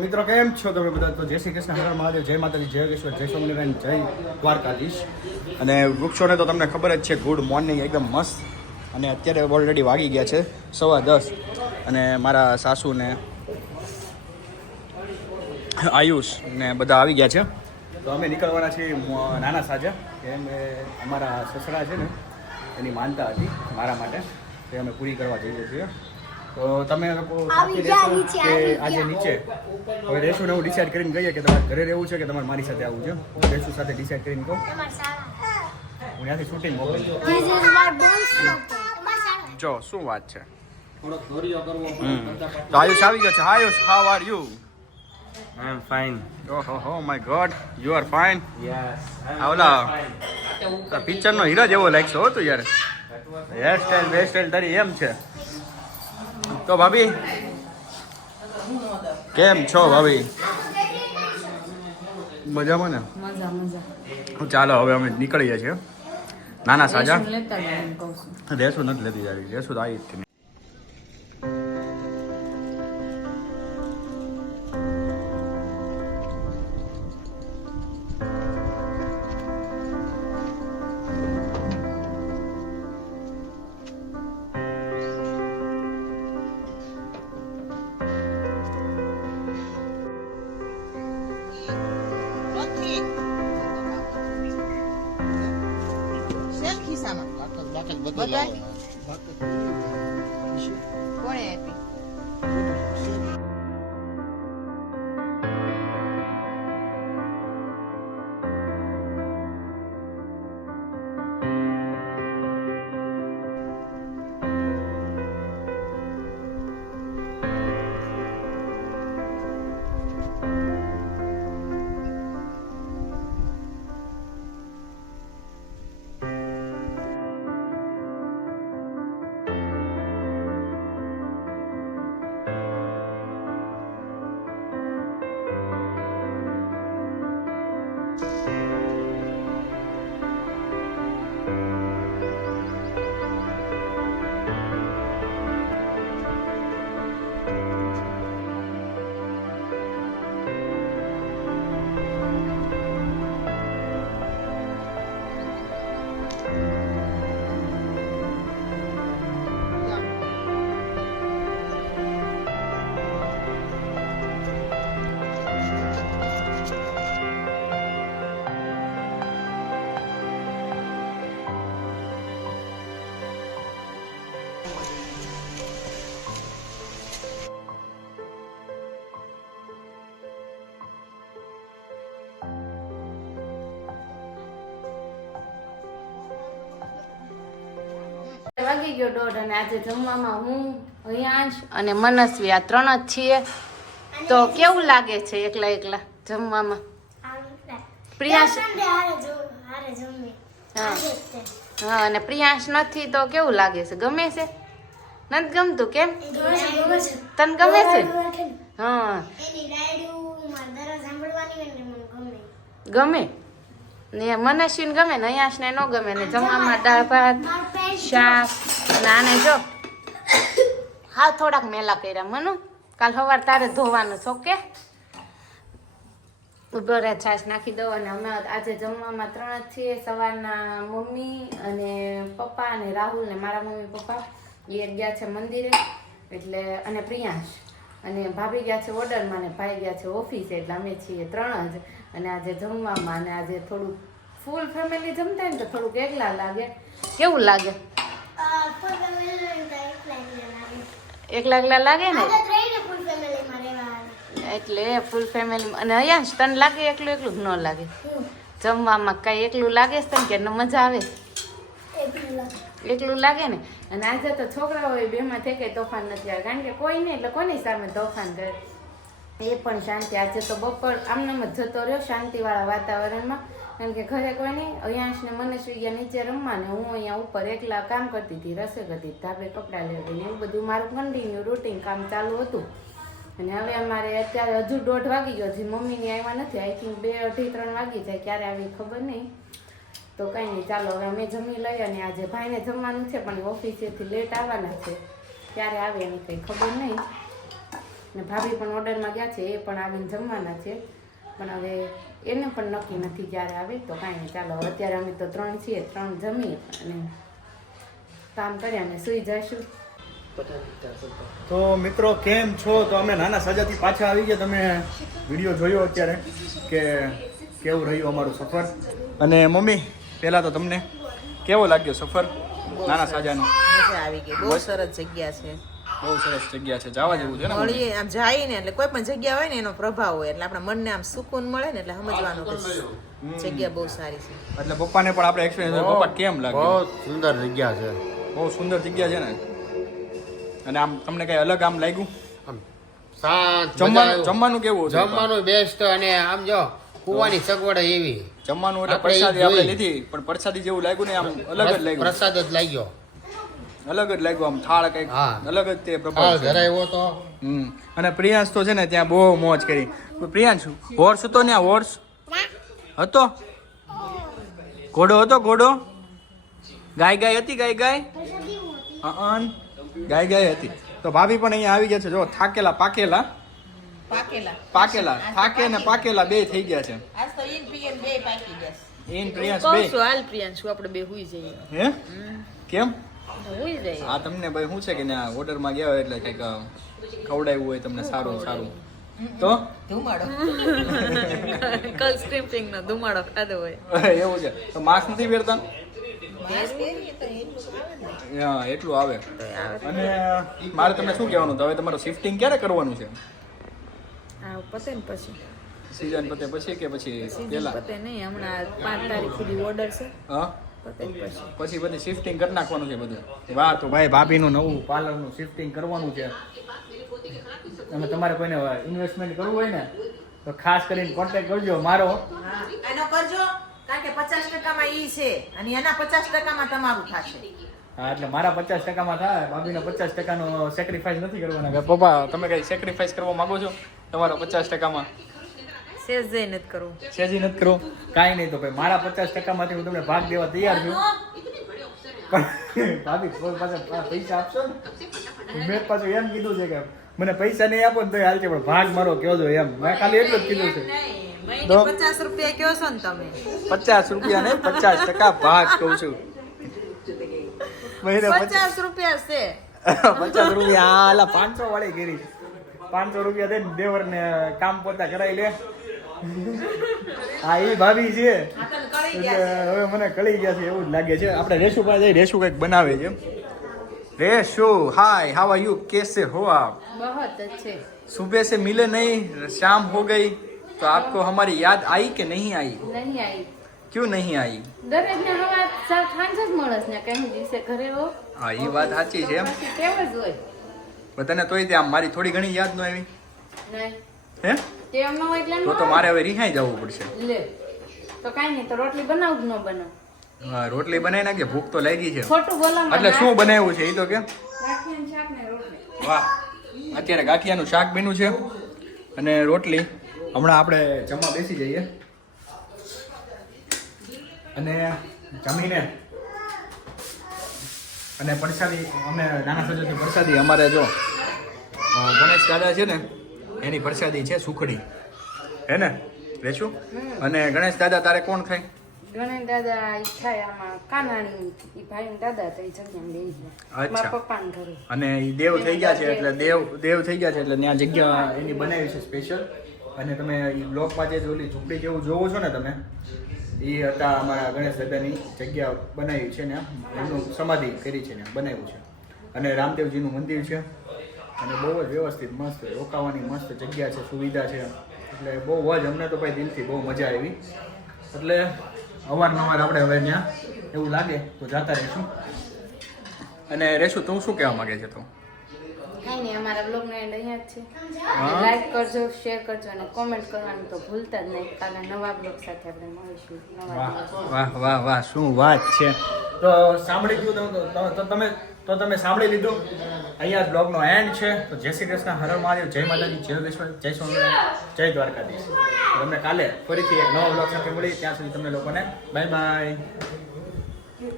મિત્રો કેમ છો તમે બધા? તો જય શ્રી કૃષ્ણ, હર હર મહાદેવ, જય માતાજી, જય યોગેશ્વર, જય સ્વામિનારાયણ, જય દ્વારકાધીશ. અને વૃક્ષોને તો તમને ખબર જ છે, ગુડ મોર્નિંગ, એકદમ મસ્ત. અને અત્યારે ઓલરેડી વાગી ગયા છે 10:15 અને મારા સાસુ ને આયુષ ને બધા આવી ગયા છે. તો અમે નીકળવાના છીએ નાના સાજા, કેમ અમારા સસરા છે ને એની માનતા હતી મારા માટે, તે અમે પૂરી કરવા જઈએ છીએ. તો તમે લોકો સાથે રહેશો કે આજે નીચે? હવે રહેશું ને હું ડિસાઈડ કરીને કહીએ કે તમારે ઘરે રહેવું છે કે તમારે મારી સાથે આવવું છે. હું રહેશું સાથે ડિસાઈડ કરીને કહું. હું ત્યાંથી શૂટિંગ મોકલું. જો શું વાત છે. તો આયુષ આવી ગયો છે. Ayush, how are you? I am fine. Oh my god, you are fine. Yes. આવલા પિક્ચર નો હીરો જેવો લાગશે હો તું યાર. હેરસ્ટાઈલ વેરસ્ટાઈલ તારી એમ છે. તો ભાભી કેમ છો ભાભી? મજામાં ને? મજા. ચાલો હવે અમે નીકળીએ છીએ નાના સાજા. લેતા રેસું નથી લેતી જારી, રેસું તો આવી જ હતી. કોણે આપી? વાગી ગયો 1:30 અને આજે જમવામાં હું, અયાંશ અને મનસ્વી આ 3 જ છીએ. તો કેવું લાગે છે એકલા એકલા જમવામાં? પ્રિયાંશ હા અને પ્રિયાંશ નથી તો કેવું લાગે છે? ગમે છે? નથી ગમતું? કેમ? તને ગમે છે? હા ગમે ને મનસ્વીને ગમે ને અયાંશને ન ગમે. ને જમવામાં દાળ ભાત શાક અને આને જો હા થોડાક મેલા કર્યા. મનુ કાલ સવાર તારે ધોવાનું છો કે ઉભો રહે, છાશ નાખી દો. અને અમે આજે જમવામાં 3 જ છીએ. સવારના મમ્મી અને પપ્પા અને રાહુલ ને મારા મમ્મી પપ્પા એ ગયા છે મંદિરે એટલે, અને પ્રિયાંશ અને ભાભી ગયા છે ઓર્ડરમાં ને ભાઈ ગયા છે ઓફિસે. એટલે અમે છીએ 3 જ. અને આજે જમવામાં અને આજે થોડુંક ફૂલ ફેમિલી જમતા ને તો થોડુંક એકલા લાગે. કેવું લાગે? એકલા એકલા લાગે ને એટલે ફૂલ ફેમિલી. અને અયાંશ તને લાગે એકલું એકલું ન લાગે? જમવામાં કઈ એકલું લાગે છે તને કે મજા આવે? એકલું લાગે ને. અને આજે તો છોકરાઓ બેમાં થઈ કઈ તોફાન નથી આવે, કારણ કે કોઈ નહીં એટલે કોની સામે તોફાન કરે. એ પણ શાંતિ. આજે તો બપોર આમનામ જ જતો રહ્યો શાંતિવાળા વાતાવરણમાં, કારણ કે ઘરે કોઈ નહીં. અયાંશ ને મનસ્વી ગયા નીચે રમવા ને હું અહીંયા ઉપર એકલા કામ કરતી હતી, રસોઈ કરતી હતી, ધાબે કપડાં લેવા ગઈ, એવું બધું મારું કન્ટિન્યુ રૂટીન કામ ચાલુ હતું. અને હવે અમારે અત્યારે હજુ 1:30 વાગી ગયો છે. મમ્મીની આવ્યા નથી. આઈ થિંક 2, 2:30, 3 વાગી જાય. ક્યારે આવી ખબર નહીં. તો કંઈ નહીં, ચાલો હવે અમે જમી લઈએ. અને આજે ભાઈને જમવાનું છે પણ ઓફિસેથી લેટ આવવાના છે, ક્યારે આવે એની કંઈ ખબર નહીં. ને ભાભી પણ ઓર્ડરમાં ગયા છે, એ પણ આવીને જમવાના છે, પણ હવે એને પણ નક્કી નથી ક્યારે આવે. તો કાંઈ નહીં, ચાલો અત્યારે અમે તો 3 છીએ, 3 જમીએ અને કામ કર્યા અને સૂઈ જઈશું. તો મિત્રો કેમ છો? તો અમે નાના સાજાથી પાછા આવી ગયા. તમે વિડીયો જોયો અત્યારે કે કેવું રહ્યું અમારું સફર. અને મમ્મી પહેલાં તો તમને કેવો લાગ્યો સફર નાના સાજાનો? મજા આવી ગઈ, બહુ સરસ જગ્યા છે, બહુ સરસ જગ્યા છે, જવા જેવું છે ને. મળીએ આમ જાય ને એટલે કોઈ પણ જગ્યા હોય ને એનો પ્રભાવ હોય એટલે આપણા મનને આમ સુકૂન મળે ને એટલે સમજવાનું કે જગ્યા બહુ સારી છે. એટલે પપ્પાને પણ આપણે એક્સપિરિયન્સ પપ્પા કેમ લાગ્યું? બહુ સુંદર જગ્યા છે. બહુ સુંદર જગ્યા છે ને. અને આમ તમને કઈ અલગ આમ લાગ્યું? શાંત જમવાનું કેવું હતું? જમવાનું બેસ્ટ અને આમ જો કુવાની સગવડ એવી. જમવાનું એટલે આપણે પ્રસાદી આપણે જોઈ. લીધી પણ પ્રસાદી જેવું લાગ્યું ને, આમ અલગ જ લાગ્યું, પ્રસાદ જ લાગ્યો. અલગ જ લાગ્યું. આમ થાળ કઈક હા. અલગ જ તે થાળ પ્રભાવ છે. ધરાવ્યો તો અને પ્રિયાંશ તો છે ને ત્યાં બહુ મોજ કરી. પ્રિયાંશ હોર્સ હતો ને? હોર્સ હતો, ઘોડો હતો, ઘોડો. ગાય હતી, ગાય ગાય હતી. તો ભાભી પણ અહીંયા આવી ગયા છે. જો થાકેલા પાકેલા થાકે ને પાકેલા બે થઈ ગયા છે. આજ તો ઈન પ્રિયન બે પાકી ગયા ઈન પ્રિયાંશ છે. બે. કહું છું હાલ પ્રિયાંશુ આપણે બે હુઈ જઈએ. હે કેમ? હુઈ જઈએ. આ તમને ભાઈ શું છે કે ત્યાં ઓર્ડરમાં ગયા હોય એટલે કંઈક ખવડાવ્યું હોય તમને સારું તો ધુમાડો કલ સ્ક્રિપ્ટિંગ નો ધુમાડો ખાધો હોય. એવું છે. તો માસ્ક નથી પહેરતા? માસ્ક પહેરીએ તો એટલું આવે ને. હા, એટલું આવે. તો આવે. અને મારે તમને શું કહેવાનું હતું? હવે તમારું શિફ્ટિંગ ક્યારે કરવાનું છે? આ પતે ને પછી સીઝન પતે પછી કે પછી સીઝન પહેલા? પતે નહીં, હમણાં 5 તારીખ સુધી ઓર્ડર છે, હા, પતે ને પછી પછી બધી શિફ્ટિંગ કરી નાખવાનું છે બધું. વાહ, તો ભાઈ ભાભીનું નવું પાર્લરનું શિફ્ટિંગ કરવાનું છે. અને તમારે કોઈને ઇન્વેસ્ટમેન્ટ કરવું હોય ને તો ખાસ કરીને કોન્ટેક્ટ કરજો મારો. હા એનો કરજો, કારણ કે 50% ઈ છે અને એના 50% તમારું થશે. હા, એટલે મારા 50% થાય, ભાભીના 50% સેક્રિફાઈસ નથી કરવાના. કે પપ્પા તમે કઈ સેક્રિફાઈસ કરવા માંગો છો તમારા 50%? સેજ જઈ નથી કરવું. સેજી નથી કરવું? કાંઈ નહીં. તો ભાઈ મારા 50% માંથી હું તમને ભાગ દેવા તૈયાર છું. પણ ભાભી કોઈ પાછા પૈસા આપશો ને? મેં પાછું એમ કીધું છે કે મને પૈસા નહીં આપો ને તો હાલ છે, પણ ભાગ મારો કયો છો એમ. મેં ખાલી એટલું જ કીધું છે. મહિને 50 રૂપિયા કયો છો ને તમે? 50 રૂપિયા નહીં, 50% ભાગ કહું છું. મહિને 50 રૂપિયા છે. 50 રૂપિયા. હાલા 500 વાળી કરી. 500 રૂપિયા દઈને દેવરને કામ પોતા કરાવી લે. હા, એ ભાભી છે એટલે હવે મને કળી ગયા છે એવું જ લાગે છે. આપણે રેશુ પાસે જઈ, રેશુ કંઈક બનાવે છે. Reshu hi how are you कैसे हो आप? बहुत अच्छे. सुबह से मिले नहीं, शाम हो गई तो आपको हमारी याद आई कि नहीं आई? નહીં આવી. क्यों नहीं आई? દરેકને હવા સાંજ જ મળે ને કઈ દિવસે ઘરે હો. હા, એ વાત સાચી છે. પછી કેવું જ હોય. બધાને તોય ત્યાં મારી થોડી ઘણી યાદ ન આવી. નહીં હે? તે એમનો હોય એટલે તો મારે હવે રિહાઈ જવું પડશે. લે તો કાંઈ નહીં, તો રોટલી બનાવ કે ન બનાવ? હા, રોટલી બનાવી નાખીએ, ભૂખ તો લાગી છે. ખોટું બોલવામાં એટલે શું બનાવ્યું છે એ તો કે? ગાંઠિયાનું શાક ને રોટલી. વાહ, અત્યારે ગાંઠિયાનું શાક બન્યું છે અને રોટલી. હમણાં આપણે જમવા બેસી જઈએ અને જમીને અને પ્રસાદી અમે નાના સજોથી પ્રસાદી અમારે જો ગણેશ દાદા છે ને એની પ્રસાદી છે સુખડી, હે ને રેશું? અને ગણેશ દાદા તારે કોણ થાય? ગણેશ દાદા ઈચ્છા આમાં કાનાણી ઈ ભાઈ દાદા તો ઈ જગ્યા લઈ ગયા અચ્છા. મારા પપ્પાને ઘરે. અને ઈ દેવ થઈ ગયા છે એટલે દેવ થઈ ગયા છે એટલે ત્યાં જગ્યા એની બનાવી છે સ્પેશિયલ. અને તમે ઈ બ્લોકમાં જે ઓલી ઝૂંપડી જેવું જોવો છો ને તમે, એ હતા અમારા ગણેશ દાદાની જગ્યા બનાવી છે ને, એમનું સમાધિ કરી છે ને બનાવ્યું છે. અને રામદેવજીનું મંદિર છે અને બહુ જ વ્યવસ્થિત મસ્ત રોકાવાની મસ્ત જગ્યા છે, સુવિધા છે. એટલે બહુ જ અમને તો ભાઈ દિલથી બહુ મજા આવી. એટલે અવારનવાર આપણે હવે ત્યાં એવું લાગે તો જતા રહીશું. અને રેશું, તું શું કહેવા માંગે છે? તું કાંઈ નહીં, અમારા બ્લોગનો એન્ડ અહીંયા જ છે. હા. લાઈક કરજો, શેર કરજો અને કોમેન્ટ કરવાનું તો ભૂલતા જ નહીં. કાલે નવા બ્લોગ સાથે આપણે મળીશું. નવા વાહ દિવસે. વાહ વાહ વાહ, શું વાત છે! તો સાંભળી ગયું તો તમે સાંભળી લીધું. અહીંયા જ બ્લોગનો એન્ડ છે. તો જય શ્રી કૃષ્ણ, હર હર મહાદેવ, જય માતાજી, જય વિશ્વ, જય સ્વામિનારાયણ, જય દ્વારકાધીશ. તમને કાલે ફરીથી એક નવા બ્લોગ સાથે મળી. ત્યાં સુધી તમને લોકોને બાય બાય.